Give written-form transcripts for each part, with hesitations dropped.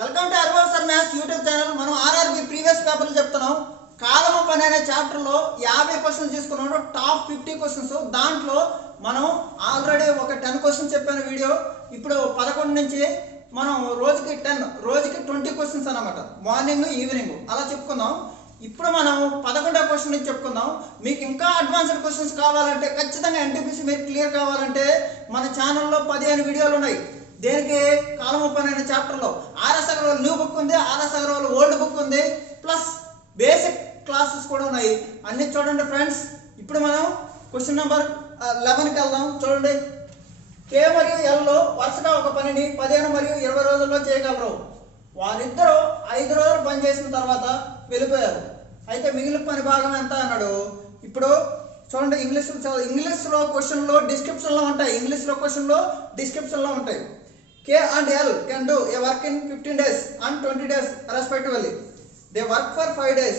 Welcome to urban sir maths YouTube channel. మనం RRB previous పేపర్లు చెప్తున్నాం. కాలము పని అనే చాప్టర్లో 50 క్వశ్చన్స్ తీసుకున్నాడు, టాప్ 50 క్వశ్చన్స్. దాంట్లో మనం ఆల్రెడీ ఒక 10 క్వశ్చన్స్ చెప్పాను వీడియో. ఇప్పుడు 11 నుంచి మనం రోజుకి 20 క్వశ్చన్స్ అన్నమాట, మార్నింగ్ ఈవినింగ్ అలా చెప్పుకుందాం. ఇప్పుడు మనం 11వ క్వశ్చన్ నుంచి చెప్పుకుందాం. మీకు ఇంకా అడ్వాన్స్డ్ క్వశ్చన్స్ కావాలంటే, ఖచ్చితంగా ఎన్టీపీసీ మీరు క్లియర్ కావాలంటే మన ఛానల్లో 15 వీడియోలు ఉన్నాయి. దేనికి? కాలము పని అనే చాప్టర్లో ఆర్ఎస్ అగర్వాల్ న్యూ బుక్ ఉంది, ఆర్ఎస్ అగర్వాల్ ఓల్డ్ బుక్ ఉంది, ప్లస్ బేసిక్ క్లాసెస్ కూడా ఉన్నాయి. అన్ని చూడండి ఫ్రెండ్స్. ఇప్పుడు మనం క్వశ్చన్ నెంబర్ 11కి వెళ్దాం. చూడండి, కే మరియు ఎల్లో వరుసగా ఒక పనిని 15 మరియు 20 రోజుల్లో చేయగలరు. వారిద్దరూ 5 రోజులు పనిచేసిన తర్వాత వెళ్ళిపోయారు. అయితే మిగిలిన పని భాగం ఎంత అన్నాడు. ఇప్పుడు చూడండి, ఇంగ్లీష్లో క్వశ్చన్లో డిస్క్రిప్షన్లో ఉంటాయి. ఇంగ్లీష్లో క్వశ్చన్లో డిస్క్రిప్షన్లో ఉంటాయి. K and L can do a work in 15 days and 20 days respectively. They work for 5 days.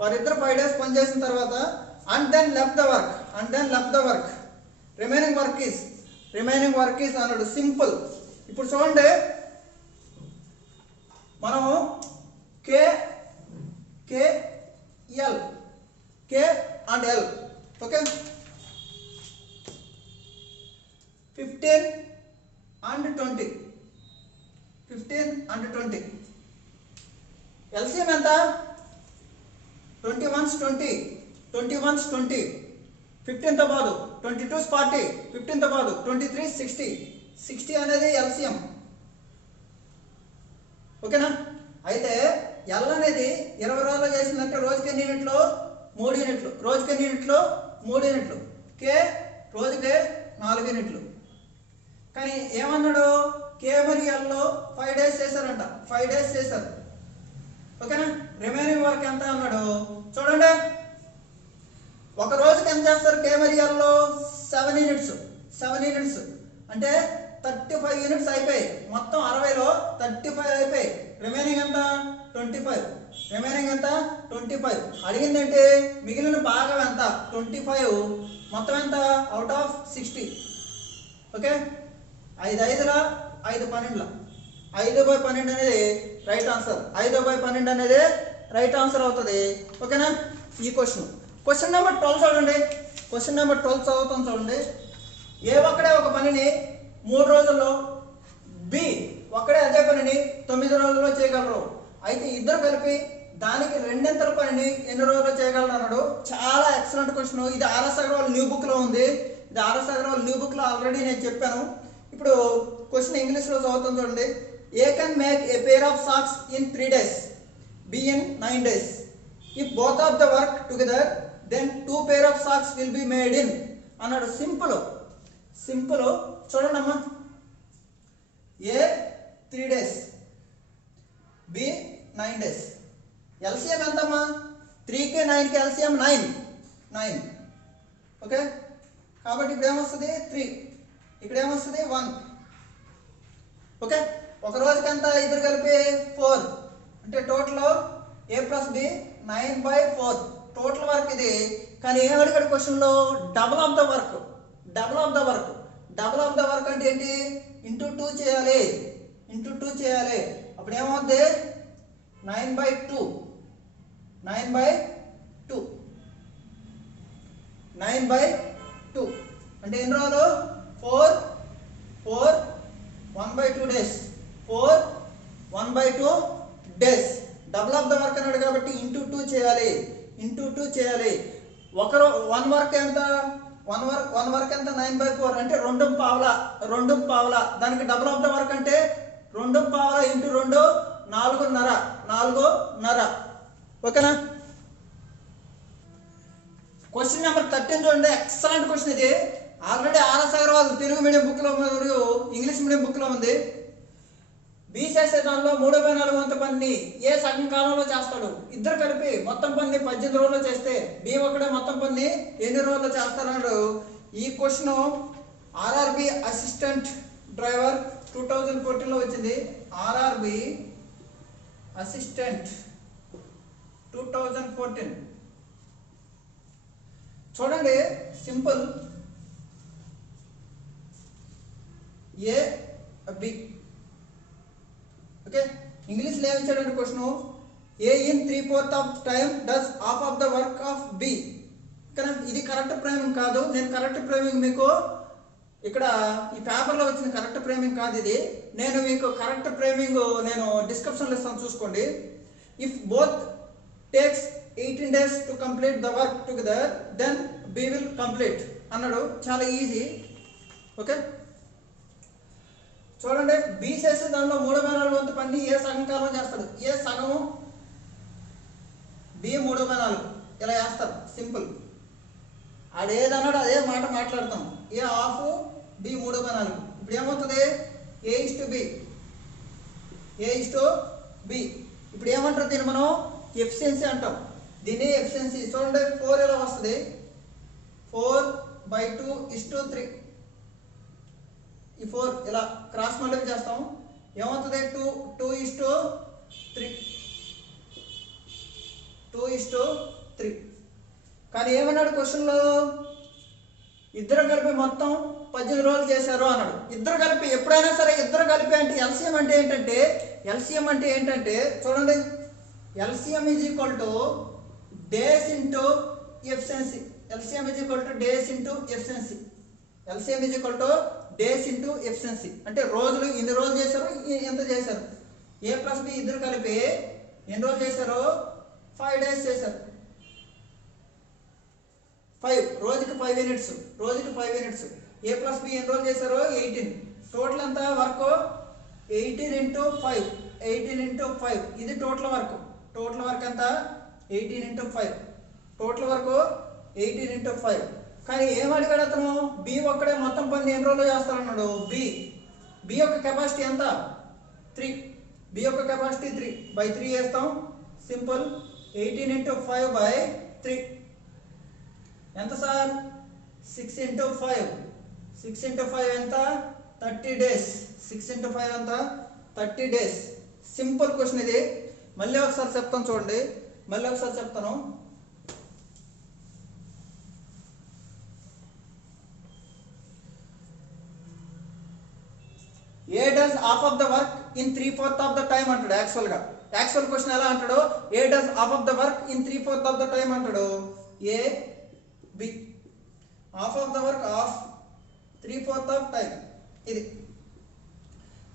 వారిద్దరు 5 days పనిచేసిన తర్వాత and then left the work. Remaining work is అన్నాడు. సింపుల్. ఇప్పుడు చూడండి, మనము K and L okay, 15 and 20. LCM ఎంత? 21 20, 15 తో పాటు 22 40, 15 తో పాటు 23 60 అనేది LCM. ఓకేనా? అయితే L అనేది 20 రోజులు చేసిందంటే రోజుకి ఎన్ని యూనిట్లు? 3 యూనిట్లు. రోజుకి ఎన్ని యూనిట్లు? 3 యూనిట్లు. K రోజుకి 4 యూనిట్లు. కానీ ఏమన్నాడు, కే మరియు ఎల్లో 5 days చేశారంట. 5 days చేశారు. ఓకేనా? రిమైనింగ్ వర్క్ ఎంత అన్నాడు. చూడండి, ఒక రోజుకి ఎంత చేస్తారు కే మరియు ఎల్లో? 7 యూనిట్స్ అంటే 35 యూనిట్స్ అయిపోయి, మొత్తం 60లో 35 అయిపోయి. రిమైనింగ్ ఎంత? 25. అడిగిందంటే మిగిలిన భాగం ఎంత? 25. మొత్తం ఎంత? Out of 60. ఓకే, 5 5ల 5 12ల 5/12 అనేది రైట్ ఆన్సర్. 5/12 అనేది రైట్ ఆన్సర్ అవుతుంది. ఓకేనా? ఈ క్వశ్చన్ నెంబర్ 12 చూడండి. క్వశ్చన్ నెంబర్ 12 చదువుతాం చూడండి. ఏ ఒక్కడే ఒక పనిని 3 రోజుల్లో, బి ఒక్కడే అదే పనిని 9 రోజుల్లో చేయగలరు. అయితే ఇద్దరు కలిపి దానికి 2 పనిని ఎన్ని రోజుల్లో చేయగలరు అన్నాడు. చాలా ఎక్సలెంట్ క్వశ్చన్. ఇది ఆర్ఎస్ అగర్వాల్ న్యూ బుక్లో ఉంది. ఇది ఆర్ఎస్ అగర్వాల్ న్యూ బుక్లో ఆల్రెడీ నేను చెప్పాను. ఇప్పుడు క్వశ్చన్ ఇంగ్లీష్లో చదువుతాం చూడండి. A can make a pair of socks in 3 days, B in 9 days. If both of the work together then 2 pair of socks will be made in అన్నాడు. సింపుల్. చూడండి అమ్మా, A 3 days, B 9 days. LCM ఎంతమ్మా? 3కి 9కి LCM 9. Okay, కాబట్టి ఇప్పుడు ఏమొస్తుంది? 3. ఇక్కడ ఏమొస్తుంది? 1. ఓకే, ఒక రోజుకి ఎంత? ఇద్దరు కలిపి 4. అంటే టోటల్ ఏ ప్లస్ బి 9/4 టోటల్ వర్క్ ఇది. కానీ ఏం అడిగాడు క్వశ్చన్లో? డబుల్ ఆఫ్ ద వర్క్ అంటే ఏంటి? ఇంటూ 2 చేయాలి. అప్పుడు ఏమవుద్ది? 9/2 అంటే ఎన్ని రోజులు? 4 1/2 days. 4 1/2 days. Double of the work అన్నాడు కాబట్టి ఇంటూ 2 చేయాలి. వన్ వర్క్ ఎంత? 9/4 అంటే 2 దానికి డబుల్ ఆఫ్ ద వర్క్ అంటే 2 ఇంటూ 2 4.5. ఓకేనా? క్వశ్చన్ నెంబర్ 13 చూడండి. ఎక్సలెంట్ క్వశ్చన్ ఇది. Already RS Agarwal Telugu medium బుక్లో మరియు ఇంగ్లీష్ మీడియం బుక్లో ఉంది. బి చేసే దానిలో 3/4 వంతు పని ఏ సగం కాలంలో చేస్తాడు. ఇద్దరు కలిపి మొత్తం పని 18 రోజుల్లో చేస్తే బి ఒకడే మొత్తం పని ఎన్ని రోజుల్లో చేస్తారన్నాడు. ఈ క్వశ్చన్ ఆర్ఆర్బి అసిస్టెంట్ డ్రైవర్ 2014లో వచ్చింది. RRB assistant 2014. చూడండి, సింపుల్. A B. ఓకే, ఇంగ్లీష్లో ఏమి ఇచ్చాడంటే question, A in 3/4 of time does half of the work of B. కానీ ఇది కరెక్ట్ ఫ్రేమింగ్ కాదు, నేను కరెక్ట్ ఫ్రేమింగ్ మీకు ఇక్కడ ఈ పేపర్లో వచ్చిన కరెక్ట్ ఫ్రేమింగ్ కాదు ఇది. నేను మీకు కరెక్ట్ ఫ్రేమింగ్ నేను డిస్క్రిప్షన్లో ఇస్తాను చూసుకోండి. If both takes 18 days to complete the work together then B will complete అన్నాడు. చాలా ఈజీ. ఓకే చూడండి, బి చేసి దానిలో 3/4 వంతు పని ఏ సగం కాలం చేస్తాడు, ఏ సగము బి 3/4 ఇలా చేస్తారు. సింపుల్. ఆడేదన్నాడు అదే మాట మాట్లాడతాం. ఏ హాఫ్ బి 3/4. ఇప్పుడు ఏమవుతుంది, A/B. A/B. ఇప్పుడు ఏమంటారు దీన్ని మనం ఎఫిషియన్సీ అంటాం. దీన్ని ఎఫిషియన్సీ. చూడండి 4 ఎలా వస్తుంది, 4/2:3. ఈ 4 ఇలా క్రాస్ మల్టిప్లై చేస్తాం, ఏమవుతుంది 2:3. 2:3. కానీ ఏమన్నాడు క్వశ్చన్లో, ఇద్దరు కలిపి మొత్తం 18 రోజులు చేశారు అన్నాడు. ఇద్దరు కలిపి ఎప్పుడైనా సరే ఇద్దరు కలిపి అంటే ఎల్సిఎం అంటే ఏంటంటే చూడండి, LCM is equal to days into efficiency. LCM is equal to days into efficiency. LCM is equal to days into efficiency. అంటే రోజులు ఇన్ని రోజులు చేశారు, ఎంత చేశారు. ఏ ప్లస్ బి ఇద్దరు కలిపి ఎన్ని రోజులు చేశారు, 5 days చేశారు. 5 రోజుకి 5 minutes. ఏ ప్లస్ బి ఎన్ని రోజులు చేశారు, 18. టోటల్ ఎంత వర్క్, 18 into 5. 18 into 5 ఇది టోటల్ వర్క్. ఎంత 18 into 5. Total work 18 into 5. కానీ ఏం అడిగాడు అతను, బి ఒక్కడే మొత్తం పని ఎన్ని రోజులు చేస్తారన్నాడు. బి యొక్క కెపాసిటీ ఎంత, 3. బి యొక్క కెపాసిటీ 3/3 వేస్తాం. సింపుల్. 18 into 5/3 ఎంత సార్, 6 into 5. 6 into 5 ఎంత, 30 days. 6 into 5 ఎంత, 30 days. సింపుల్ క్వశ్చన్ ఇది. మళ్ళీ ఒకసారి చెప్తాను చూడండి, A does half of the work in 3/4 of the time అంటాడు. యాక్చువల్ క్వశ్చన్ ఎలా అంటాడు, A does half of the work in 3/4 of the time అంటాడు. A B half of the work of 3/4 of time. ఇది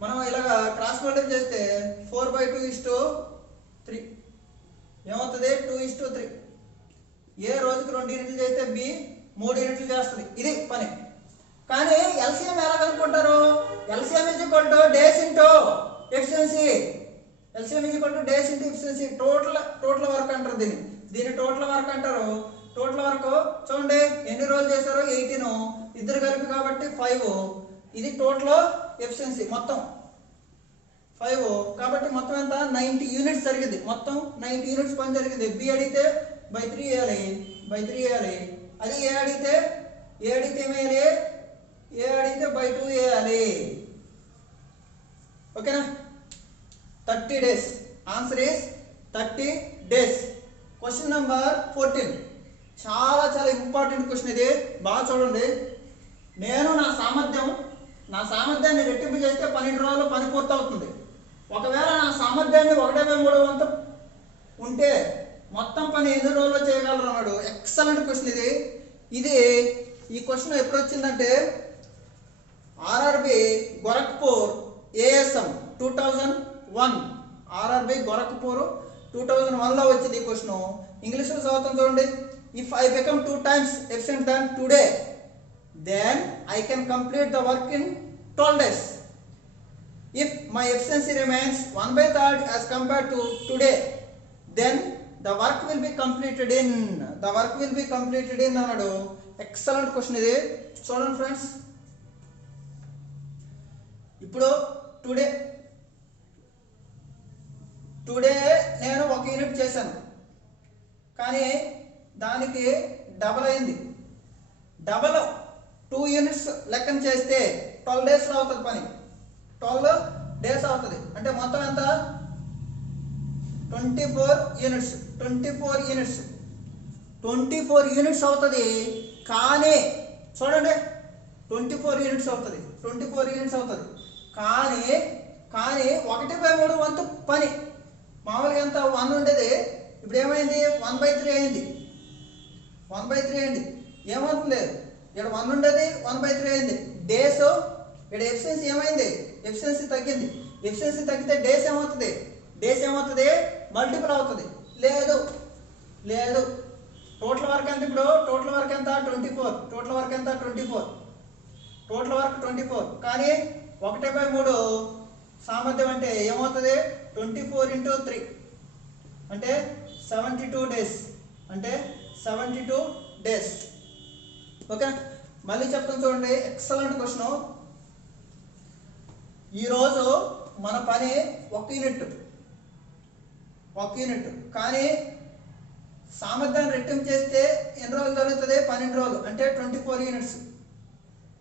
మనం ఇలాగా cross multiply చేస్తే 4/2:3 ఏమవుతుంది, 2:3. ఏ రోజుకి 2 యూనిట్లు చేస్తే బి 3 యూనిట్లు చేస్తుంది. ఇది పని. కానీ ఎల్సిఎం ఎలా కనుక్కుంటారు, LCM is equal to days into efficiency. Total work అంటారు దీన్ని టోటల్ వర్క్ అంటారు. టోటల్ వర్క్ చూడండి ఎన్ని రోజులు చేశారో 18, ఇద్దరు కలిపి కాబట్టి 5. ఇది టోటల్ ఎఫిషియన్సీ మొత్తం 5 కాబట్టి మొత్తం ఎంత 90 యూనిట్స్ జరిగింది. మొత్తం 90 యూనిట్స్ పని జరిగింది. బి అడిగితే /3 వేయాలి. అది ఏ అడిగితే ఏమేయాలి, ఏ అడిగితే /2 వేయాలి. ఓకేనా. 30 days. Answer is 30 days. Question number 14 చాలా ఇంపార్టెంట్ క్వశ్చన్ ఇది. బాగా చూడండి. నేను నా సామర్థ్యాన్ని రెట్టింపు చేస్తే 12 రోజుల్లో పని పూర్తవుతుంది. ఒకవేళ నా సామర్థ్యాన్ని 1/3 వంతు ఉంటే మొత్తం పని ఎన్ని రోజుల్లో చేయగలరు అన్నాడు. ఎక్సలెంట్ క్వశ్చన్ ఇది. ఈ క్వశ్చన్ ఎప్పుడు వచ్చిందంటే RRB Gorakhpur ASM 2001. RRB Gorakhpur 2001లో వచ్చింది ఈ క్వశ్చన్. ఇంగ్లీష్లో చదువుతాం చూడండి. If I become 2 times efficient than today, then I can complete the work in 12 days. If my efficiency remains 1/3 as compared to today, then the work will be completed in అన్నాడు. Excellent question ఇది. చూడండి friends, ఇప్పుడు today నేను 1 unit చేశాను, కానీ దానికి double అయింది. Double 2 units లెక్కన చేస్తే 12 daysలో అవుతుంది పని. 12 days అవుతుంది. అంటే మొత్తం ఎంత 24 యూనిట్స్ అవుతుంది. కానీ చూడండి 24 యూనిట్స్ అవుతుంది. కానీ 1/3 వంతు పని. మామూలుగా ఎంత 1 ఉండేది, ఇప్పుడు ఏమైంది 1/3 అయింది. 1/3 అయింది, ఏమవుతుంది ఇక్కడ 1 ఉండేది 1/3 అయింది. డేస్ ఇక్కడ ఎఫిషియన్సీ ఏమైంది, ఎఫిషియన్సీ తగ్గింది. ఎఫిషియన్సీ తగ్గితే డేస్ ఏమవుతుంది మల్టిపుల్ అవుతుంది. లేదు లేదు టోటల్ వర్క్ ఎంత, ఇప్పుడు టోటల్ వర్క్ ఎంత 24, టోటల్ వర్క్ ఎంత 24, టోటల్ వర్క్ 24. కానీ 1/3 సామర్థ్యం అంటే ఏమవుతుంది 24 × 3 అంటే 72 డేస్, అంటే 72 డేస్. ఓకే, మళ్ళీ చెప్తాను చూడండి, ఎక్సలెంట్ క్వశ్చన్. ఈరోజు మన పని 1 యూనిట్, కానీ సామర్థ్యాన్ని రెట్టింపు చేస్తే ఎన్ని రోజులు జరుగుతుంది 12 రోజులు, అంటే 24 యూనిట్స్.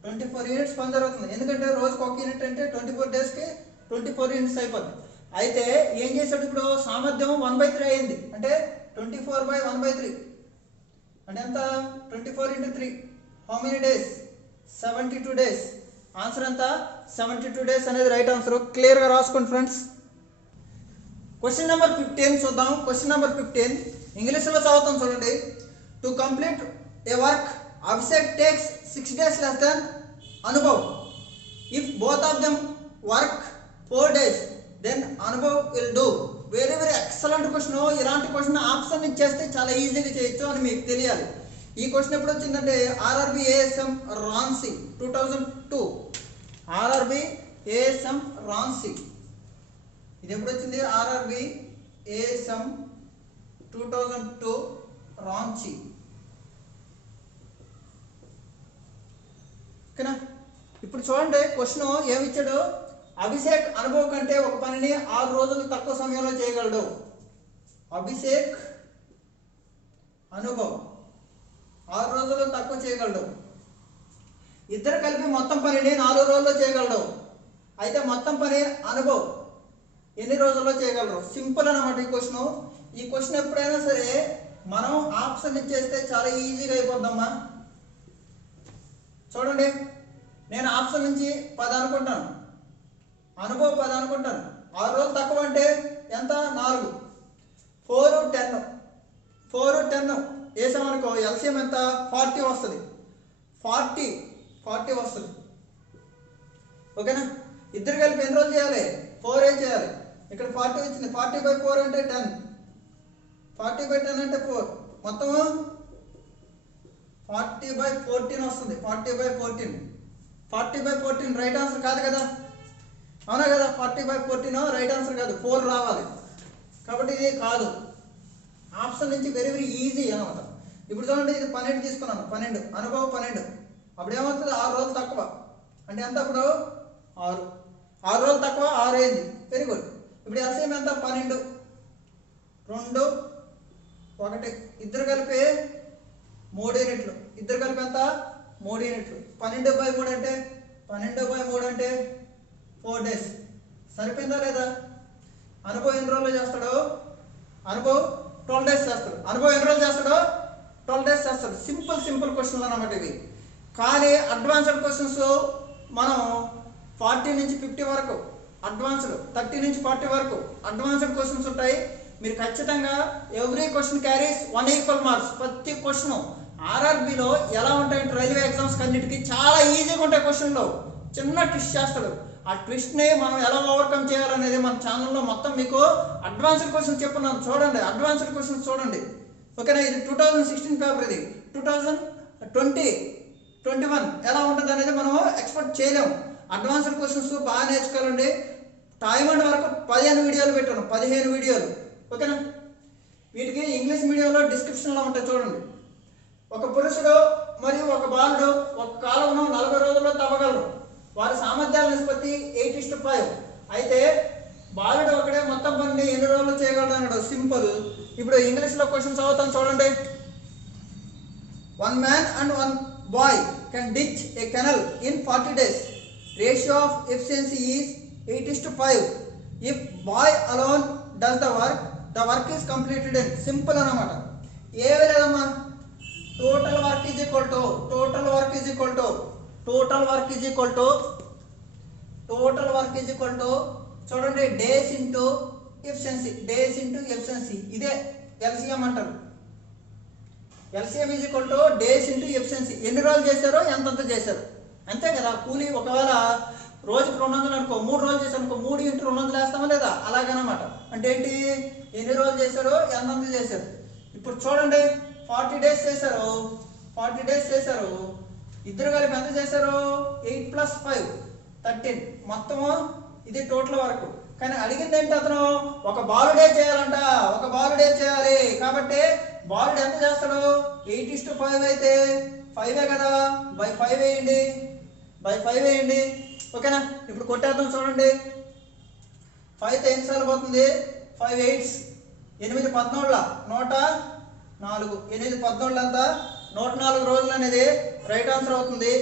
24 యూనిట్స్ పని జరుగుతుంది. ఎందుకంటే రోజుకి 1 యూనిట్ అంటే 24 డేస్కి 24 యూనిట్స్ అయిపోతుంది. అయితే ఏం చేశాడు, ఇప్పుడు సామర్థ్యం 1/3 అయింది, అంటే 24/1/3 అంటే ఎంత 24 × 3 how many days 72 days. Answer ఎంత 72 డేస్ అనేది రైట్ ఆన్సర్. క్లియర్గా రాసుకోండి ఫ్రెండ్స్. క్వశ్చన్ నెంబర్ 15 చూద్దాం. క్వశ్చన్ నెంబర్ 15 ఇంగ్లీష్లో చదువుతాం చూడండి. To complete a work Abhishek takes 6 days less than Anubhav. If both of them work 4 days then Anubhav will do. Very very excellent question. ఇలాంటి question option ఇచ్చేస్తే చాలా ఈజీగా చేయొచ్చు అని మీకు తెలియాలి. ఈ క్వశ్చన్ ఎప్పుడు వచ్చిందంటే RRB ASM Ransy 2002. RRB ASM Ransy ఇది ఎప్పుడు వచ్చింది, ఆర్ఆర్బి ఏఎస్ఎం 2002 రాంచీ. ఓకేనా, ఇప్పుడు చూడండి క్వశ్చన్ ఏమిచ్చాడు, అభిషేక్ అనుభవ్ కంటే ఒక పనిని 6 రోజులు తక్కువ సమయంలో చేయగలడు. అభిషేక్ అనుభవ్ 6 రోజుల్లో తక్కువ చేయగలడు. ఇద్దరు కలిపి మొత్తం పనిని 4 రోజుల్లో చేయగలడు. అయితే మొత్తం పని అనుభవ్ ఎన్ని రోజుల్లో చేయగలరు. సింపుల్ అన్నమాట ఈ క్వశ్చన్. ఈ క్వశ్చన్ ఎప్పుడైనా సరే మనం ఆప్షన్ ఇచ్చేస్తే చాలా ఈజీగా అయిపోద్దమ్మా. చూడండి, నేను ఆప్షన్ నుంచి 10 అనుకుంటాను, అనుభవ్ 10 అనుకుంటాను. 6 రోజులు తక్కువ అంటే ఎంత 4, 4 10 వేసామనుకో ఎల్సిఎం ఎంత 40 వస్తుంది. 40 వస్తుంది. ఓకేనా, ఇద్దరు కలిపి ఎన్ని రోజులు చేయాలి 4 చేయాలి. ఇక్కడ 40 వచ్చింది, 40/4 అంటే 10, 40/10 అంటే 4, మొత్తం 40/14 వస్తుంది. 40/14 రైట్ ఆన్సర్ కాదు కదా, అవునా కదా. 40/14 రైట్ ఆన్సర్ కాదు, 4 రావాలి. కాబట్టి ఇది కాదు. ఆప్షన్ నుంచి వెరీ వెరీ ఈజీ అనమాట. ఇప్పుడు చూడండి, ఇది 12 తీసుకున్నాను, 12 అనుభవం 12. అప్పుడు ఏమవుతుంది 6 రోజులు తక్కువ అంటే ఎంత, అప్పుడు 6 రోజులు తక్కువ 6 అయింది. Very good. ఇప్పుడు ఎల్సిఎం ఎంత 12, 2, 1. ఇద్దరు కలిపి 3 యూనిట్లు. ఇద్దరు కలిపి ఎంత 3 యూనిట్లు. 12/3 అంటే 4 డేస్. సరిపోయిందా లేదా. అనుభవం ఎన్ని రోజులు చేస్తాడు, అనుభవం 12 డేస్ చేస్తాడు. అనుభవం ఎన్ని రోజులు చేస్తాడు 12 డేస్ చేస్తాడు. సింపుల్ క్వశ్చన్లు అన్నమాట ఇవి. కానీ అడ్వాన్స్డ్ క్వశ్చన్స్ మనం 40 నుంచి 50 వరకు, అడ్వాన్స్డ్ 30 నుంచి 40 వరకు అడ్వాన్స్డ్ క్వశ్చన్స్ ఉంటాయి. మీరు ఖచ్చితంగా every question carries 1 equal marks. ప్రతి క్వశ్చన్ ఆర్ఆర్బిలో ఎలా ఉంటాయంటే రైల్వే ఎగ్జామ్స్ అన్నిటికీ చాలా ఈజీగా ఉంటాయి. క్వశ్చన్లో చిన్న ట్విస్ట్ చేస్తాడు. ఆ ట్విస్ట్ని మనం ఎలా ఓవర్కమ్ చేయాలనేది మన ఛానల్లో మొత్తం మీకు అడ్వాన్స్డ్ క్వశ్చన్స్ చెప్పున్నాను. చూడండి, అడ్వాన్స్డ్ క్వశ్చన్స్ చూడండి. ఓకేనా, ఇది 2016 పేపర్, ఇది 2020-21 ఎలా ఉంటుంది అనేది మనం ఎక్స్పెక్ట్ చేయలేము. అడ్వాన్స్డ్ క్వశ్చన్స్ బాగా నేర్చుకోవాలండి. టైమండ్ వరకు 15 వీడియోలు పెట్టాను, 15 వీడియోలు. ఓకేనా, వీటికి ఇంగ్లీష్ మీడియంలో డిస్క్రిప్షన్లో ఉంటాయి చూడండి. ఒక పురుషుడు మరియు ఒక బాలుడు ఒక కాలంలో 40 రోజుల్లో తవ్వగలరు. వారి సామర్థ్యాల నిష్పత్తి 8:5. అయితే బాలుడు ఒకడే మొత్తం పని ఎన్ని రోజులు చేయగలడు అన్నాడు. సింపుల్. ఇప్పుడు ఇంగ్లీష్లో క్వశ్చన్స్ చదువుతాను చూడండి. 1 man and 1 boy can ditch a canal in 40 days. Ratio of efficiency is 8:5. If boy alone does the work is completed in. Simple అన్నమాట. ఏమీ లేదమ్మా, total work is equal to చూడండి, days into efficiency, days into efficiency, ఇదే LCM అంటారు. LCM is equal to days into efficiency. ఎన్ని రోజులు చేశారో ఎంతంత చేశారు, అంతే కదా. కూలీ ఒకవేళ రోజుకి 200 అనుకో, 3 రోజులు చేశారు అనుకో, 3 ఇంటూ 200 వేస్తామా లేదా, అలాగనమాట. అంటే ఏంటి, ఎన్ని రోజులు చేశారో ఎంతంత చేశారు. ఇప్పుడు చూడండి, 40 డేస్ చేశారు, 40 డేస్ చేశారు, ఇద్దరు కలిపి ఎంత చేశారు, 8 + 5 13, మొత్తము ఇది టోటల్ వరకు. కానీ అడిగింది ఏంటి, అతను ఒక బాలుడే చేయాలంట, ఒక బాలుడే చేయాలి. కాబట్టి బాలుడు ఎంత చేస్తాడు, 8:5 అయితే 5 కదా, బై 5 వేయండి, బై 5 వేయండి, ఓకేనా. ఇప్పుడు కొట్టేద్దాం చూడండి, 5 ఎన్నిసార్లు పోతుంది, 5 8 8 14 104, 8 14 అంతా 104 రోజులు అనేది రైట్ ఆన్సర్ అవుతుంది.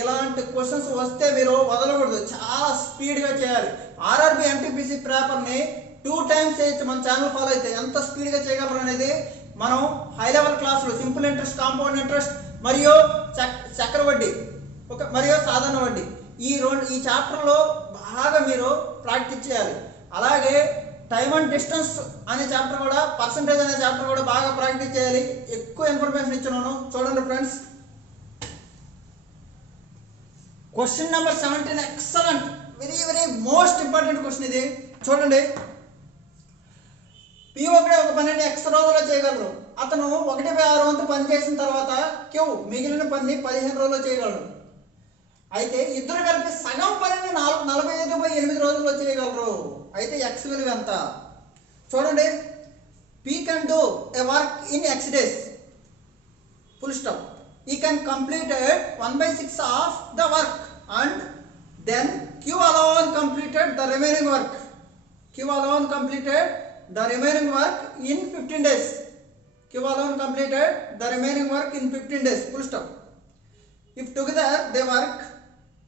ఇలాంటి క్వశ్చన్స్ వస్తే మీరు వదలకూడదు, చాలా స్పీడ్గా చేయాలి. ఆర్ఆర్బి ఎన్టీపీసీ పేపర్ని 2 టైమ్స్ చేయొచ్చు. మన ఛానల్ ఫాలో అయితే ఎంత స్పీడ్గా చేయగలరు అనేది మనం హై లెవెల్ క్లాసులు, సింపుల్ ఇంట్రెస్ట్, కాంపౌండ్ ఇంట్రెస్ట్ మరియు చక్ర వడ్డీ, మరియు సాధారణ వడ్డీ, ఈ చాప్టర్లో బాగా మీరు ప్రాక్టీస్ చేయాలి. అలాగే టైమ్ అండ్ డిస్టెన్స్ అనే చాప్టర్ కూడా, పర్సంటేజ్ అనే చాప్టర్ కూడా బాగా ప్రాక్టీస్ చేయాలి. ఎక్కువ ఇన్ఫర్మేషన్ ఇచ్చున్నాను. చూడండి friends, question number 17 excellent, very very most important question ఇది. చూడండి, పి ఒకటే ఒక పనిని X రోజుల్లో చేయగలరు. అతను 1/6 వంతు పని చేసిన తర్వాత క్యూ మిగిలిన పని 15 రోజుల్లో చేయగలరు. అయితే ఇద్దరు కలిపి సగం పనిని 45/8 రోజుల్లో చేయగలరు. అయితే X విలువ ఎంత? చూడండి, P can do a work in X days, full stop. He can complete 1/6 of the work, and then Q alone completed the remaining work. Q alone completed the remaining work in 15 days. Q alone completed the remaining work in 15 days, full stop. If together they work,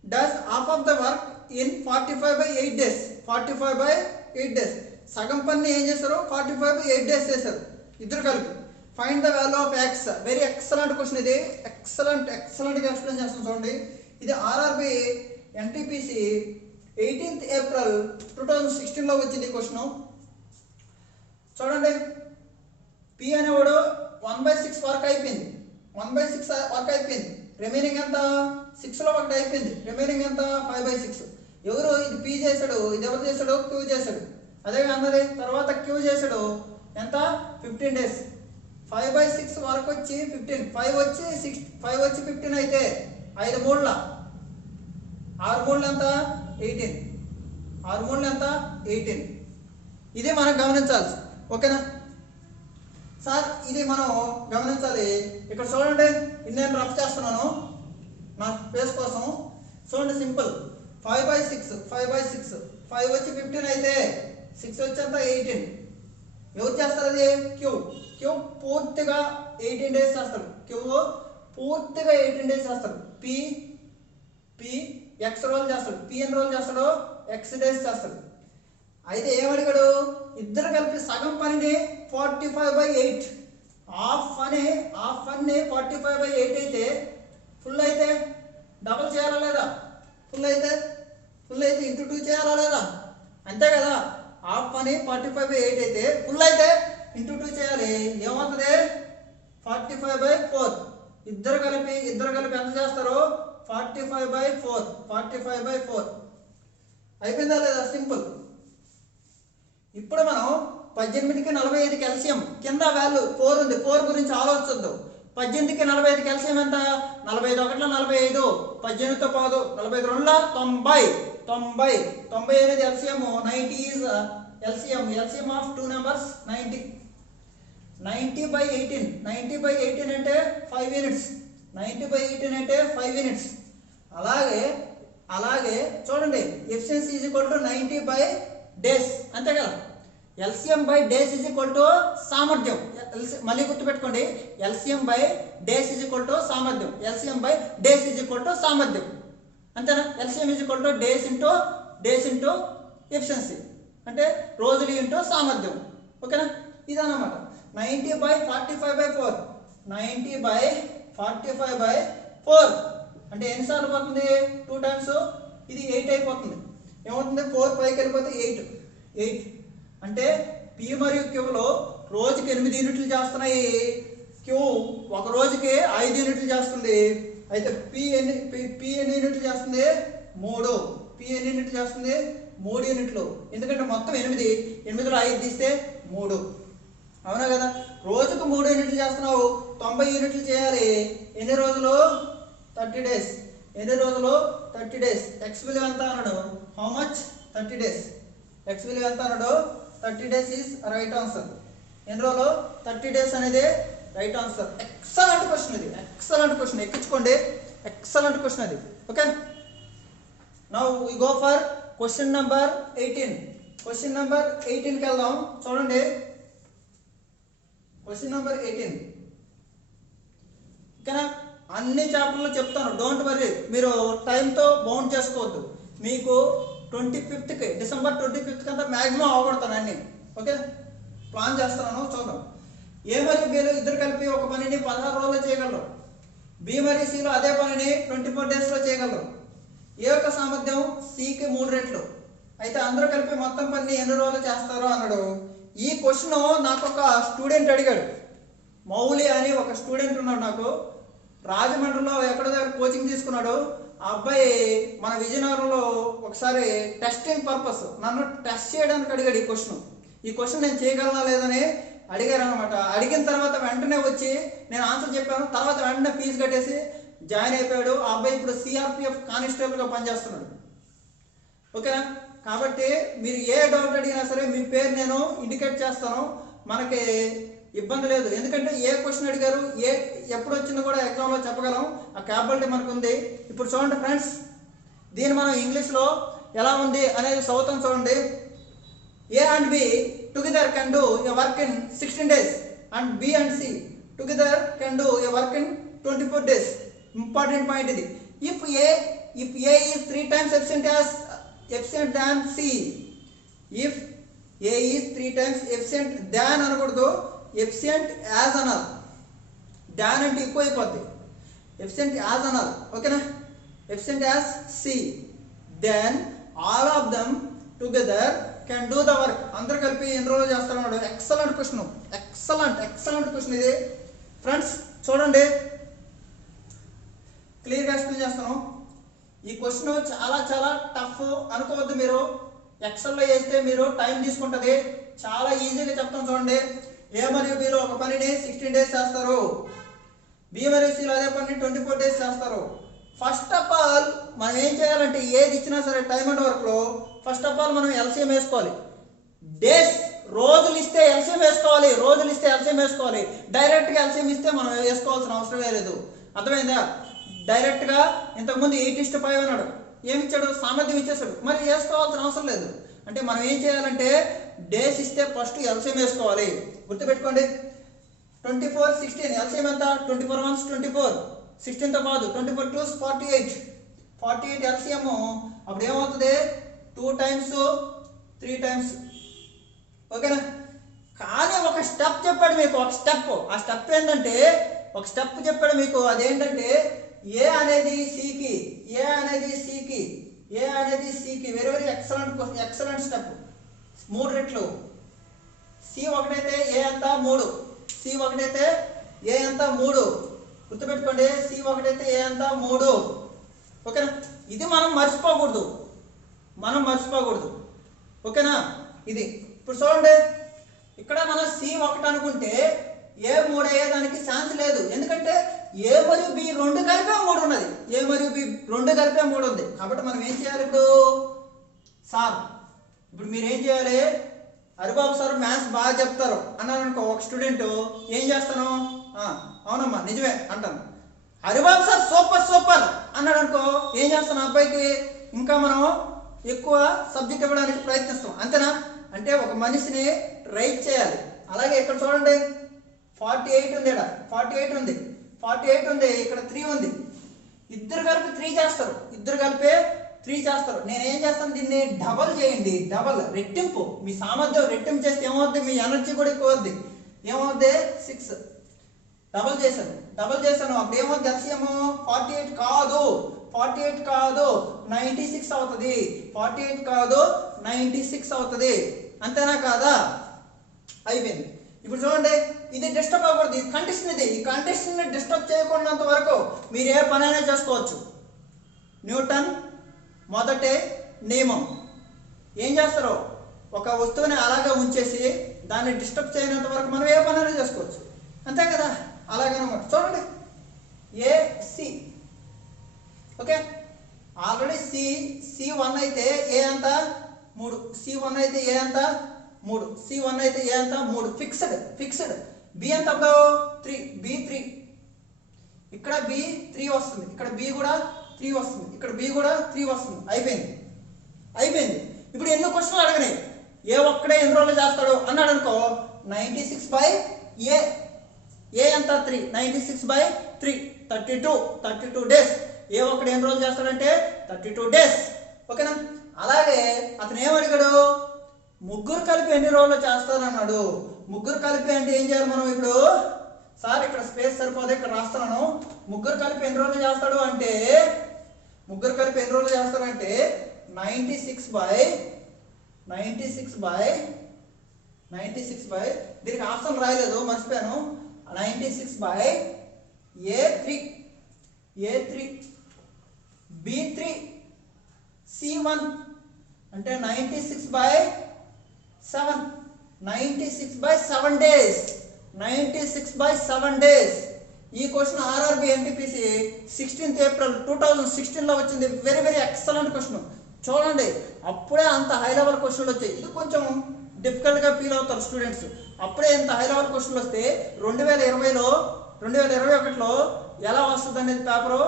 does half of the work in 45/8 days. 45/8 days. సగం పని ఏం చేశారు, 45/8 days చేశారు ఇద్దరు కలిపి. Find the value of X. Very excellent question ఇది, ఎక్సలెంట్గా explain చేస్తాను చూడండి. ఇది ఆర్ఆర్బి ఎన్టీపీసీ 18th April 2016లో వచ్చింది ఈ క్వశ్చన్. చూడండి, పి అనేవాడు 1/6 వర్క్ అయిపోయింది, 1/6 వర్క్ అయిపోయింది. రిమైనింగ్ ఎంత, 6లో ఒకటి అయిపోయింది, రిమైనింగ్ ఎంత 5/6. ఎవరు, ఇది పి చేశాడు, ఇది ఎవరు చేశాడు, క్యూ చేశాడు. అదే అన్నది తర్వాత క్యూ చేశాడు, ఎంత 15 days. 5/6 వర్క్ వచ్చి 15, 5 వచ్చి 6, 5 వచ్చి 15 అయితే 5 3 6 3 ఎంత 18, 6 3 ఎంత 18. ఇది మనం గమనించాలి, ఓకేనా సార్. ఇది మనం గమనించాలి. ఇక్కడ చూడండి, నేను రఫ్ చేస్తున్నాను నా స్పేస్ కోసం. చూడండి, సింపుల్, 5/6, 5/6, 5 వచ్చి 15 అయితే 6 వచ్చి ఎంత 18. ఎవరు చేస్తారు, అది క్యూ. క్యూ పూర్తిగా 18 days చేస్తారు. క్యూ పూర్తిగా 18 days చేస్తారు. పి ఎక్స్ రోజులు చేస్తాడు. పి ఎన్ని రోజులు చేస్తాడు, ఎక్స్ డేస్ చేస్తాడు. అయితే ఏమడిగాడు, ఇద్దరు కలిపి సగం పనిని 45/8, హాఫ్ పని 45/8 అయితే ఫుల్ అయితే డబుల్ చేయాలా లేదా, ఫుల్ అయితే ఇంటూ 2 చేయాలా లేదా, అంతే కదా. హాఫ్ పని 45/8 అయితే ఫుల్ అయితే ఇంటూ 2 చేయాలి. ఏమవుతుంది, 45/4. ఇద్దరు కలిపి ఎంత చేస్తారు, 45/4 అయిపోయిందా లేదా, సింపుల్. ఇప్పుడు మనం 18కి 45కి ఎల్సిఎం, కింద వాల్యూ 4 ఉంది, 4 గురించి ఆలోచించద్దు. 18కి 45కి ఎల్సిఎం ఎంత, 45 1 45, 18తో పోదు, 45 2 90 అనేది LCM. 90 is LCM of 2 numbers 90. 90/18, 90/18 అంటే 5 minutes, 90/18 అంటే 5 minutes. అలాగే చూడండి, efficiency is equal to 90/days, అంతే కదా. LCM/days ఈజ్ ఈక్వల్ టు సామర్థ్యం. మళ్ళీ గుర్తుపెట్టుకోండి, LCM/days ఈజ్ ఈక్వల్ టు సామర్థ్యం. LCM/days ఈజ్ ఈక్వల్ టు సామర్థ్యం, అంతేనా. LCM is equal to days into efficiency, అంటే రోజులు ఇంటూ సామర్థ్యం, ఓకేనా. ఇదన్నమాట. 90/45/4, 90/45/4 అంటే ఎన్నిసార్లు పోతుంది, 2 times, ఇది 8 అయిపోతుంది. ఏమవుతుంది 4 పైకి వెళ్ళిపోతే 8 అంటే పి మరియు క్యూలో రోజుకి 8 యూనిట్లు చేస్తున్నాయి, క్యూ ఒక రోజుకి 5 యూనిట్లు చేస్తుంది. అయితే పి ఎన్ని యూనిట్లు చేస్తుంది 3, పి ఎన్ని యూనిట్లు చేస్తుంది 3 యూనిట్లు. ఎందుకంటే మొత్తం 8లో 5 తీస్తే 3, అవునా కదా. రోజుకు 3 యూనిట్లు చేస్తున్నావు, 90 యూనిట్లు చేయాలి. ఎన్ని రోజులు 30 డేస్. ఎన్ని రోజులు 30 డేస్. ఎక్స్ విలువ ఎంత అన్నాడు, హౌ మచ్ 30 డేస్. ఎక్స్ విలువ ఎంత అన్నాడు 30 డేస్ ఈజ్ రైట్ ఆన్సర్. ఎన్ని రోజులు 30 డేస్ అనేది రైట్ ఆన్సర్. ఎక్సలెంట్ క్వశ్చన్ ఇది, ఎక్సలెంట్ క్వశ్చన్, ఎక్కించుకోండి, ఎక్సలెంట్ క్వశ్చన్ అది. Okay, now we go for question number 18. Question number 18కి వెళ్దాం. చూడండి క్వశ్చన్ నెంబర్ 18. ఓకేనా, అన్ని చాప్టర్లు చెప్తాను, డోంట్ వరీ. మీరు టైంతో బౌండ్ చేసుకోవద్దు. మీకు 25కి డిసెంబర్ 25కి అంతా మ్యాక్సిమం అవగొడతాను అన్ని. ఓకే, ప్లాన్ చేస్తున్నాను, చూద్దాం. ఏ మరియు బిలో ఇద్దరు కలిపి ఒక పనిని 16 రోజుల్లో చేయగలరు. బి మరియు సిలో అదే పనిని 24 డేస్లో చేయగలరు. ఏ యొక్క సామర్థ్యం సికి 3 రెట్లు. అయితే అందరూ కలిపి మొత్తం పని ఎన్ని రోజులు చేస్తారో అన్నాడు. ఈ క్వశ్చన్ నాకు ఒక స్టూడెంట్ అడిగాడు. మౌలి అని ఒక స్టూడెంట్ ఉన్నాడు నాకు, రాజమండ్రిలో ఎక్కడో దగ్గర కోచింగ్ తీసుకున్నాడు. ఆ అబ్బాయి మన విజయనగరంలో ఒకసారి టెస్టింగ్ పర్పస్ నన్ను టెస్ట్ చేయడానికి అడిగాడు. ఈ క్వశ్చన్ నేను చేయగలనా లేదని అడిగారు అనమాట. అడిగిన తర్వాత వెంటనే వచ్చి నేను ఆన్సర్ చెప్పాను. తర్వాత వెంటనే ఫీజు కట్టేసి జాయిన్ అయిపోయాడు. ఆ అబ్బాయి ఇప్పుడు సిఆర్పిఎఫ్ కానిస్టేబుల్గా పనిచేస్తున్నాడు. ఓకేనా, కాబట్టి మీరు ఏ డౌట్ అడిగినా సరే మీ పేరు నేను ఇండికేట్ చేస్తాను, మనకి ఇబ్బంది లేదు. ఎందుకంటే ఏ క్వశ్చన్ అడిగారు, ఎప్పుడు వచ్చిందో కూడా ఎగ్జామ్లో చెప్పగలం, ఆ క్యాపబిలిటీ మనకు ఉంది. ఇప్పుడు చూడండి ఫ్రెండ్స్, దీన్ని మనం ఇంగ్లీష్లో ఎలా ఉంది అనేది చదువుతాం. చూడండి, A and B together can do a work in 16 days and B and C together can do a work in 24 days. Important point ఇది. If A is 3 times efficient than C, if A is 3 times efficient than అనకూడదు, efficient as అనాలి. than అంటే ఎక్కువ అయిపోద్ది, efficient as అనాలి. ఓకేనా, efficient as C, then all of them together can do the work. అందరూ కలిపి ఎన్ని రోజులు చేస్తారన్నాడు. ఎక్సలెంట్ క్వశ్చన్, ఎక్సలెంట్ క్వశ్చన్ ఇది ఫ్రెండ్స్. చూడండి, క్లియర్గా ఎక్స్ప్లెయిన్ చేస్తాను. ఈ క్వశ్చన్ చాలా టఫ్ అనుకోవద్దు. మీరు ఎక్సెల్లో వేస్తే మీరు టైం తీసుకుంటుంది, చాలా ఈజీగా చెప్తాను. చూడండి, ఏ మరియు బిలో ఒక పనిని 16 డేస్ చేస్తారు, బి మరియు సిలో అదే పనిని 24 డేస్ చేస్తారు. ఫస్ట్ ఆఫ్ ఆల్ మనం ఏం చేయాలంటే, ఏది ఇచ్చినా సరే టైం అండ్ వర్క్లో ఫస్ట్ ఆఫ్ ఆల్ మనం ఎల్సిఎం వేసుకోవాలి. డేస్ రోజులు ఇస్తే ఎల్సిఎం వేసుకోవాలి. డైరెక్ట్గా ఎల్సిఎం ఇస్తే మనం వేసుకోవాల్సిన అవసరమే లేదు. అర్థమైందా? డైరెక్ట్గా ఇంతకుముందు 8:5 అన్నాడు, ఏమి ఇచ్చాడు, సామర్థ్యం ఇచ్చేసాడు, మరి వేసుకోవాల్సిన అవసరం లేదు. అంటే మనం ఏం చేయాలంటే, డేస్ ఇస్తే ఫస్ట్ ఎల్సిఎం వేసుకోవాలి. గుర్తుపెట్టుకోండి, 24, 16 ఎల్సిఎం ఎంత, 24 1s 24, 16తో కాదు, 24 2s 48 ఎల్సిఎం. అప్పుడు ఏమవుతుంది, 2 times 3 times. ఓకేనా, కానీ ఒక స్టెప్ చెప్పాడు మీకు, ఒక స్టెప్. ఆ స్టెప్ ఏంటంటే, ఒక స్టెప్ చెప్పాడు మీకు. అదేంటంటే, ఏ అనేది సికి వెరీ వెరీ ఎక్సలెంట్ స్టెప్. 3 రెట్లు. సి ఒకటైతే ఏ అంత 3, సి ఒకటైతే ఏ అంత 3. గుర్తుపెట్టుకోండి, సి ఒకటైతే ఏ అంత 3. ఓకేనా, ఇది మనం మర్చిపోకూడదు. ఓకేనా, ఇది. ఇప్పుడు చూడండి, ఇక్కడ మనం C1 అనుకుంటే A3 అయ్యేదానికి ఛాన్స్ లేదు. ఎందుకంటే ఏ మరియు బి 2 కలిపే 3 ఉన్నది. ఉంది. కాబట్టి మనం ఏం చేయాలి ఇప్పుడు, ఇప్పుడు మీరు ఏం చేయాలి, హరిబాబు సార్ మ్యాథ్స్ బాగా చెప్తారు అన్నాను అనుకో, ఒక స్టూడెంట్ ఏం చేస్తాను, అవునమ్మా నిజమే అంటాను. హరిబాబు సార్ సూపర్ అన్నాడు అనుకో, ఏం చేస్తాను, అబ్బాయికి ఇంకా మనం ఎక్కువ సబ్జెక్ట్ ఇవ్వడానికి ప్రయత్నిస్తాం. అంతేనా? అంటే ఒక మనిషిని రైట్ చేయాలి. అలాగే ఇక్కడ చూడండి, 48 ఉంది, 48 ఉంది, ఇక్కడ 3 ఉంది. ఇద్దరు కలిపి 3 చేస్తారు. నేనేం చేస్తాను, దీన్ని డబల్ చేయండి, రెట్టింపు. మీ సామర్థ్యం రెట్టింపు చేస్తే ఏమవుద్ది, మీ ఎనర్జీ కూడా ఎక్కువ అవుద్ది. ఏమవుద్ది, 6. డబల్ చేశాను. అప్పుడు ఏమవుద్ది, ఎల్సిఎం 48 కాదు, 48 కాదు 96 అవుతుంది, 48 కాదు 96 అవుతుంది. అంతేనా కాదా? అయిపోయింది. ఇప్పుడు చూడండి, ఇది డిస్టర్బ్ అవ్వకూడదు, ఇది కండిషన్. ఇది ఈ కండిషన్ని డిస్టర్బ్ చేయకున్నంత వరకు మీరు ఏ పనైనా చేసుకోవచ్చు. న్యూటన్ మొదటి నియమం ఏం చేస్తారు, ఒక వస్తువుని అలాగే ఉంచేసి దాన్ని డిస్టర్బ్ చేయనంత వరకు మనం ఏ పనైనా చేసుకోవచ్చు. అంతే కదా? అలాగనమాట. చూడండి, ఏసి ఓకే, ఆల్రెడీ C1 అయితే ఏ అంత 3, C1 అయితే ఏ అంత 3, C1 అయితే ఏ అంత 3, ఫిక్స్డ్. బి ఎంత అప్పుడు 3, B3. ఇక్కడ B3 వస్తుంది, ఇక్కడ B కూడా 3 వస్తుంది, ఇక్కడ B కూడా 3 వస్తుంది. అయిపోయింది. ఇప్పుడు ఎన్నో క్వశ్చన్లు అడగనే, ఏ ఒక్కడే ఎన్ని రోజులు చేస్తాడు అన్నాడు అనుకో, 96/A, ఏ ఎంత 3, 96/3, 32 డేస్. ఏ ఒక్కడు ఎన్ని రోజులు చేస్తాడంటే 32 డేస్. ఓకేనా? అలాగే అతను ఏమడిగాడు, ముగ్గురు కలిపి ఎన్ని రోజులు చేస్తారన్నాడు. ముగ్గురు కలిపి అంటే ఏం చేయాలి మనం ఇప్పుడు, సార్ ఇక్కడ స్పేస్ సరిపోతే ఇక్కడ రాస్తున్నాను. ముగ్గురు కలిపి ఎన్ని రోజులు చేస్తాడు అంటే, 96/96 దీనికి ఆప్షన్ రాయలేదు, మర్చిపోయాను. 96/A3, B3, C1 అంటే 96/7 డేస్. 96/7 డేస్. ఈ question RRB NTPC 16th April 2016లో వచ్చింది. Very very excellent question. చూడండి, అప్పుడే అంత హై లెవెల్ క్వశ్చన్లు వచ్చాయి. ఇది కొంచెం డిఫికల్ట్గా ఫీల్ అవుతారు స్టూడెంట్స్. అప్పుడే ఇంత హై లెవెల్ క్వశ్చన్లు వస్తే 2021లో ఎలా వస్తుంది అనేది పేపరు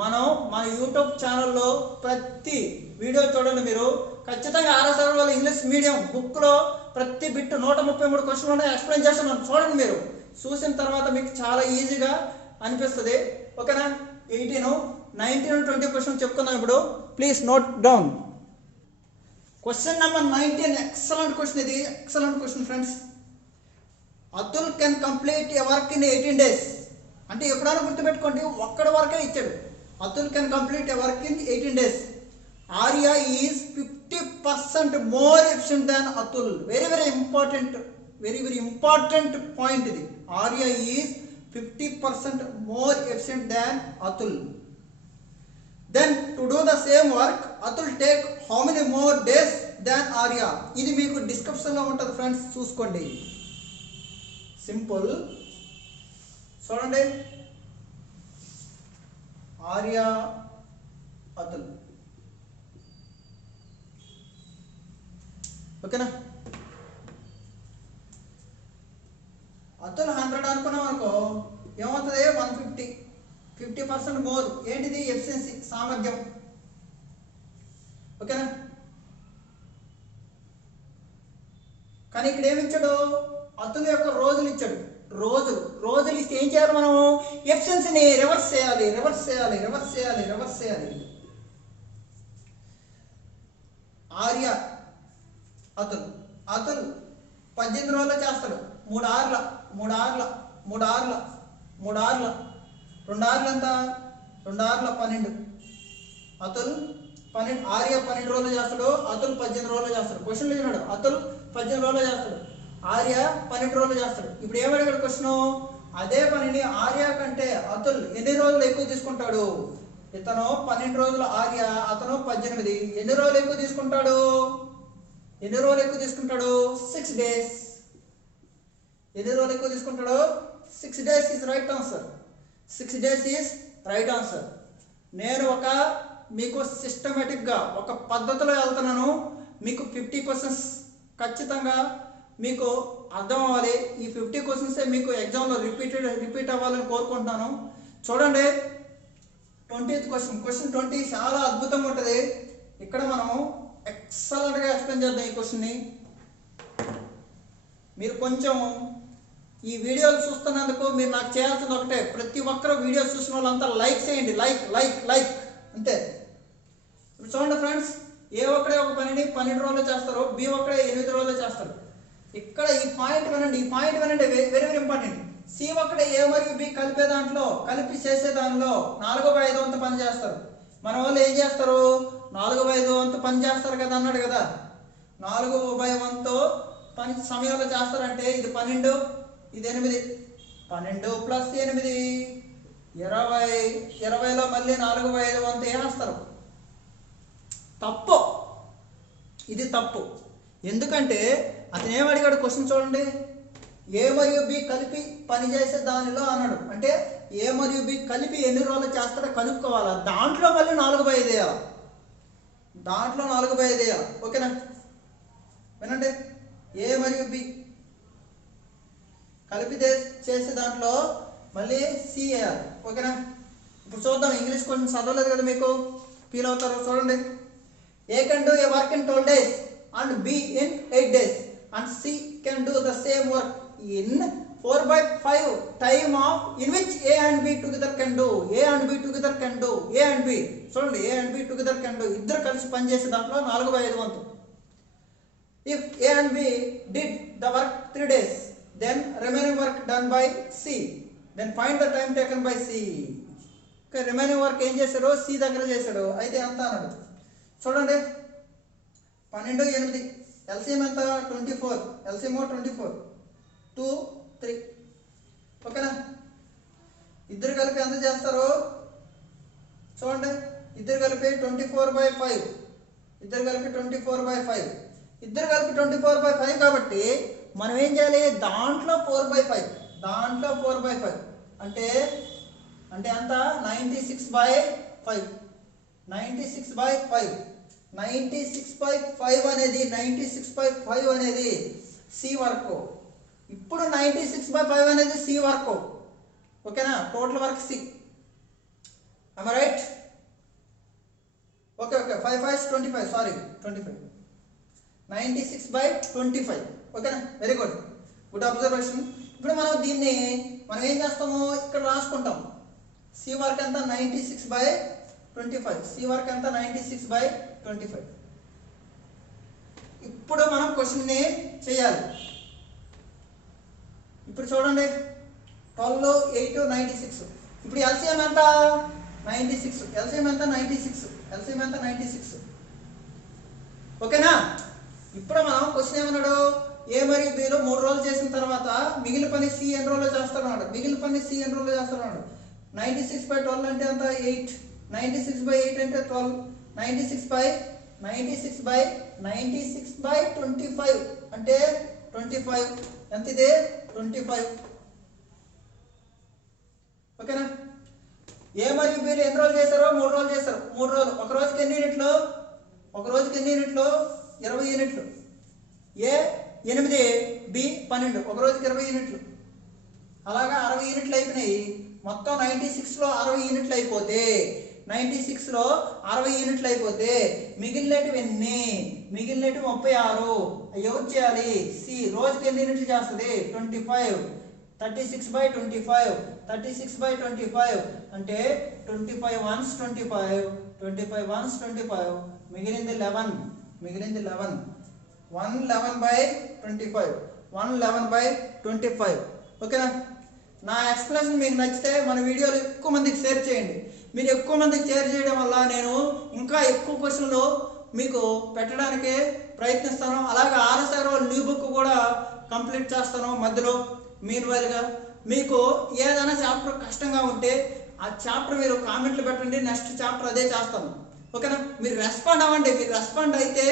మనం మన యూట్యూబ్ ఛానల్లో ప్రతి వీడియో చూడండి. మీరు ఖచ్చితంగా ఆర్ఎస్ఆర్ వాళ్ళ ఇంగ్లీష్ మీడియం బుక్లో ప్రతి బిట్ 133 క్వశ్చన్లు ఉన్నాయి, ఎక్స్ప్లెయిన్ చేస్తున్నాను. చూడండి, మీరు చూసిన తర్వాత మీకు చాలా ఈజీగా అనిపిస్తుంది. ఓకేనా? 18, 19, 20 క్వశ్చన్ చెప్పుకుందాం ఇప్పుడు. Please note down. Question number 19, excellent question. ఇది excellent question friends. Atul can complete a work in 18 days. అంటే ఎప్పుడైనా గుర్తుపెట్టుకోండి, ఒక్కడి వరకే ఇచ్చాడు. Atul can complete a work in 18 days. Arya is 50% more efficient than Atul. Very very important point ఇది. Arya is 50% more efficient than Atul. Then to do the same work Atul take how many more days దాన్ ఆర్యా. ఇది మీకు డిస్క్రిప్షన్లో ఉంటుంది ఫ్రెండ్స్, చూసుకోండి. సింపుల్. చూడండి, ఆర్యా అతుల్. ఓకేనా? అతుల్ 100 అనుకున్నాం అనుకో, ఏమవుతుంది 150, 50% మోర్. ఏంటిది? ఎఫిషియన్సీ, సామర్థ్యం. ఓకేనా? కానీ ఇక్కడ ఏమి ఇచ్చాడు, అతుల్ యొక్క రోజులు ఇచ్చాడు. రోజులు ఇస్తే ఏం చేయాలి మనం, ఎఫిషియన్సీని రివర్స్ చేయాలి. ఆర్య అతుల్ 18 రోజుల్లో చేస్తాడు. 3 ఆర్ల 2 ఆర్లు ఎంత, 2 ఆర్ల 12. అతుల్ 12, ఆర్య 12 రోజులు చేస్తాడు, అతుల్ 18 రోజులు చేస్తాడు. క్వశ్చన్లు ఇచ్చినాడు, అతుల్ 18 రోజులు చేస్తాడు, ఆర్య 12 రోజులు చేస్తాడు. ఇప్పుడు ఏమడిగాడు క్వశ్చన్, అదే పనిని ఆర్య కంటే అతుల్ ఎన్ని రోజులు ఎక్కువ తీసుకుంటాడు. ఇతను 12 రోజులు ఆర్య, అతను 18. ఎన్ని రోజులు ఎక్కువ తీసుకుంటాడు? 6 days. ఎన్ని రోజులు ఎక్కువ తీసుకుంటాడు? 6 days is right answer. 6 days is right answer. నేను మీకు సిస్టమేటిక్గా ఒక పద్ధతిలో వెళ్తున్నాను. మీకు 50 క్వశ్చన్స్ ఖచ్చితంగా మీకు అర్థం అవ్వాలి. ఈ 50 క్వశ్చన్సే మీకు ఎగ్జామ్లో రిపీట్ అవ్వాలని కోరుకుంటున్నాను. చూడండి, 20th క్వశ్చన్ 20 చాలా అద్భుతంగా ఉంటుంది. ఇక్కడ మనం ఎక్సలెంట్గా ఎక్స్ప్లెయిన్ చేద్దాం ఈ క్వశ్చన్ని. మీరు కొంచెం ఈ వీడియోలు చూస్తున్నందుకు మీరు నాకు చేయాల్సింది ఒకటే, ప్రతి ఒక్కరూ వీడియోస్ చూసిన వాళ్ళంతా లైక్ చేయండి. లైక్ అంతే. ఇప్పుడు చూడండి ఫ్రెండ్స్, ఏ ఒక్కడే ఒక పనిని 12 రోజులు చేస్తారు, బి ఒక్కడే 8 రోజులు చేస్తారు. ఇక్కడ ఈ పాయింట్ వినండి, వెరీ వెరీ ఇంపార్టెంట్. సి ఒక్కడే ఏ మరియు బి కలిపి చేసే దానిలో 4/5 వంతు పని చేస్తారు. మన వాళ్ళు ఏం చేస్తారు 4/5 వంతు పని చేస్తారు కదా అన్నాడు కదా, 4/5 వంతు పని సమయంలో చేస్తారంటే ఇది 12, ఇది 8, 12 + 8 20, 20లో మళ్ళీ 4/5 వంతు వేస్తారు. తప్పు, ఇది తప్పు. ఎందుకంటే అతను ఏమడిగాడు క్వశ్చన్ చూడండి, ఏ మరియు బి కలిపి పనిచేసే దానిలో అన్నాడు. అంటే ఏ మరియు బి కలిపి ఎన్ని రోజులు చేస్తారో కనుక్కోవాలా, దాంట్లో మళ్ళీ 4/5 వేయాలి, దాంట్లో 4/5 వేయాలి. ఓకేనా, వినండి, ఏ మరియు బి కలిపి చేసే దాంట్లో మళ్ళీ సి వేయాలి. ఓకేనా, ఇప్పుడు చూద్దాం. ఇంగ్లీష్ కొంచెం చదవలేదు కదా, మీకు ఫీల్ అవుతారు. చూడండి, A can do a work in 12 days and B in 8 days and C can do the same work in 4/5 time of in which A and B together can do. A and B together can do. A and B చూడండి, A and B together can do. ఇద్దరు కలిసి పనిచేసే దాంట్లో 4/5 వంతు. If A and B did the work 3 days, then remaining work done by C. Then find the time taken by C. Okay, remaining work ఏం చేశాడు, C దగ్గర చేశాడు. అయితే ఎంత అన్నాడు చూడండి, 12, 8, ఎల్సిఎం ఎంత 24, ఎల్సిఎం 24, 2, 3. ఓకేనా, ఇద్దరు కలిపి ఎంత చేస్తారు చూడండి, ఇద్దరు కలిపి 24/5, ఇద్దరు కలిపి 24/5, ఇద్దరు కలిపి 24/5 కాబట్టి మనం ఏం చేయాలి, దాంట్లో 4/5, దాంట్లో 4/5 అంటే ఎంత 96/5, 96/5, 96/5 అనేది 96/5 అనేది సి వర్క్. ఇప్పుడు 96/5 అనేది సి వర్క్. ఓకేనా, total work C. am I right? Okay 5 5 25, sorry 25, 96/25. ఓకేనా, వెరీ గుడ్, గుడ్ అబ్జర్వేషన్. ఇప్పుడు మనం ఏం చేస్తాము, ఇక్కడ రాసుకుంటాం. సి వర్క్ ఎంత 96/25, సి వర్క్ ఎంత 96/25. ఇప్పుడు మనం క్వశ్చన్ని చేయాలి. ఇప్పుడు చూడండి, 12, 8, 96. ఇప్పుడు ఎల్సిఎం ఎంత 96, ఎల్సిఎం ఎంత 96, ఎల్సిఎం ఎంత 96. ఓకేనా, ఇప్పుడు మనం క్వశ్చన్ ఏమన్నాడు, ఏ మరియు బిలో 3 రోజులు చేసిన తర్వాత మిగిలిన పని సి ఎన్ని రోజులు చేస్తున్నాడు, మిగిలిన పని సి ఎన్ని రోజులు చేస్తున్నాడు. 96/12 అంటే ఎంత 8, 96/8 అంటే 12, 96/25 అంటే 25, ఎంత ఇది 25. ఓకేనా, ఏ మరియు బిలు ఎన్ని రోజులు చేశారో 3 రోజులు చేశారు, 3 రోజులు. ఒక రోజుకి ఎన్ని యూనిట్లు, 20 యూనిట్లు. ఏ 8, బి 12, ఒక రోజుకి 20 యూనిట్లు. అలాగా 60 యూనిట్లు అయిపోయినాయి. మొత్తం 96లో 60 యూనిట్లు అయిపోతే, 96లో 60 యూనిట్లు అయిపోతే మిగిలినవి ఎన్ని, మిగిలినవి 36. ఎవరు చేయాలి, సి. రోజుకి ఎన్ని యూనిట్లు చేస్తుంది 25, 36/25, 36/25 అంటే 25 ones 25, 25 ones 25, మిగిలింది 11, 111/25, 111/25. ఓకేనా, నా ఎక్స్ప్లెనేషన్ మీకు నచ్చితే మన వీడియోలు ఎక్కువ మందికి షేర్ చేయండి. మీరు ఎక్కువ మందికి షేర్ చేయడం వల్ల నేను ఇంకా ఎక్కువ క్వశ్చన్లు మీకు పెట్టడానికి ప్రయత్నిస్తాను. అలాగే RS అగర్వాల్ న్యూ బుక్ కూడా కంప్లీట్ చేస్తాను మధ్యలో. మీన్వైల్గా మీకు ఏదైనా చాప్టర్ కష్టంగా ఉంటే ఆ చాప్టర్ మీరు కామెంట్లు పెట్టండి, నెక్స్ట్ చాప్టర్ అదే చేస్తాను. ఓకేనా, మీరు రెస్పాండ్ అవ్వండి. మీరు రెస్పాండ్ అయితే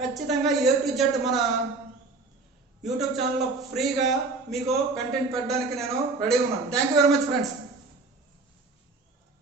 ఖచ్చితంగా A to Z మన యూట్యూబ్ ఛానల్లో ఫ్రీగా మీకు కంటెంట్ పెట్టడానికి నేను రెడీ ఉన్నాను. Thank you very much friends.